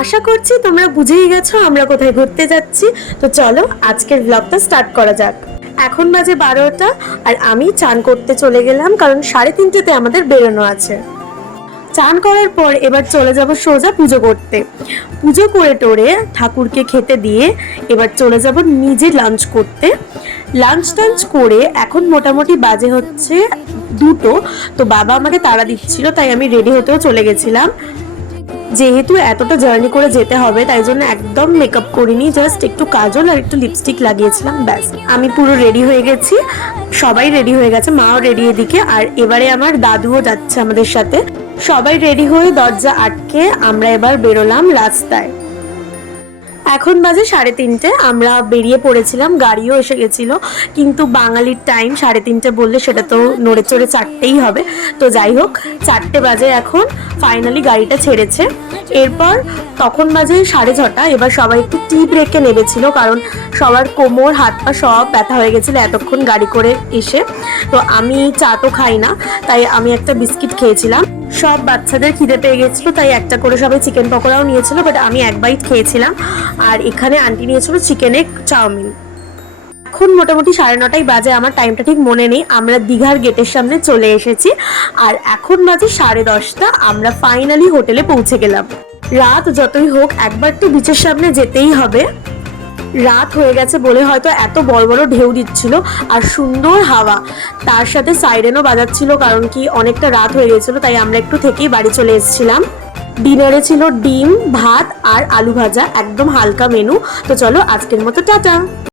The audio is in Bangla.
আশা করছি তোমরা বুঝেই গেছো আমরা কোথায় ঘুরতে যাচ্ছি। তো চলো আজকের ব্লগটা স্টার্ট করা যাক। এখন বাজে 12টা আর আমি চান করতে চলে গেলাম, কারণ 3:30তে আমাদের বেরোনো আছে। চান করার পর এবার চলে যাব সোজা পুজো করতে। পুজো করে টোরে ঠাকুরকে খেতে দিয়ে এবার চলে যাব নিজে লাঞ্চ করতে। লাঞ্চ টাঞ্চ করে এখন মোটামুটি বাজে হচ্ছে 2টো। তো বাবা আমাকে তাড়া দিচ্ছিল, তাই আমি রেডি হতেও চলে গেছিলাম। যেহেতু এতটা জার্নি করে যেতে হবে তাই জন্য একদম মেকআপ করিনি, জাস্ট একটু কাজল আর একটু লিপস্টিক লাগিয়েছিলাম, ব্যাস। আমি পুরো রেডি হয়ে গেছি, সবাই রেডি হয়ে গেছে, মাও রেডি এদিকে। আর এবারে আমার দাদুও যাচ্ছে আমাদের সাথে। সবাই রেডি হয়ে দরজা আটকে আমরা এবার বেরোলাম রাস্তায়। এখন বাজে 3:30। আমরা বেরিয়ে পড়েছিলাম, গাড়িও এসে গেছিল, কিন্তু বাঙালির টাইম 3:30 বললে সেটা তো নড়ে চড়ে 4টেই হবে। তো যাই হোক, 4টে বাজে এখন, ফাইনালি গাড়িটা ছেড়েছে। এরপর তখন বাজে 6:30। এবার সবাই একটু টি ব্রেকে নেমেছিল, কারণ সবার কোমর হাত পা সব ব্যথা হয়ে গেছিলো এতক্ষণ গাড়ি করে এসে। তো আমি চা তো খাই না, তাই আমি একটা বিস্কিট খেয়েছিলাম। সব বাচ্চাদের খিদে পেয়ে গেছিলো, তাই একটা করে সবাই চিকেন পকোড়াও নিয়েছিল, বাট আমি এক বাইট খেয়েছিলাম। আর এখানে আন্টি নিয়েছিল চিকেনের চাউমিন। এখন মোটামুটি 9:30 বাজে, আমার টাইমটা ঠিক মনে নেই। আমরা দীঘার গেটের সামনে চলে এসেছি আর এখন বাজে 10:30। আমরা ফাইনালি হোটেলে পৌঁছে গেলাম। রাত যতই হোক একবার তো বিচের সামনে যেতেই হবে। রাত হয়ে গেছে বলে হয়তো এত বড় বড় ঢেউ দিচ্ছিল আর সুন্দর হাওয়া, তার সাথে সাইরেনও বাজাচ্ছিল, কারণ কি অনেকটা রাত হয়ে গেছিল, তাই আমরা একটু থেকেই বাড়ি চলে এসেছিলাম। ডিনারে ছিল ডিম ভাত আর আলু ভাজা, একদম হালকা মেনু। তো চলো আজকের মতো টাটা।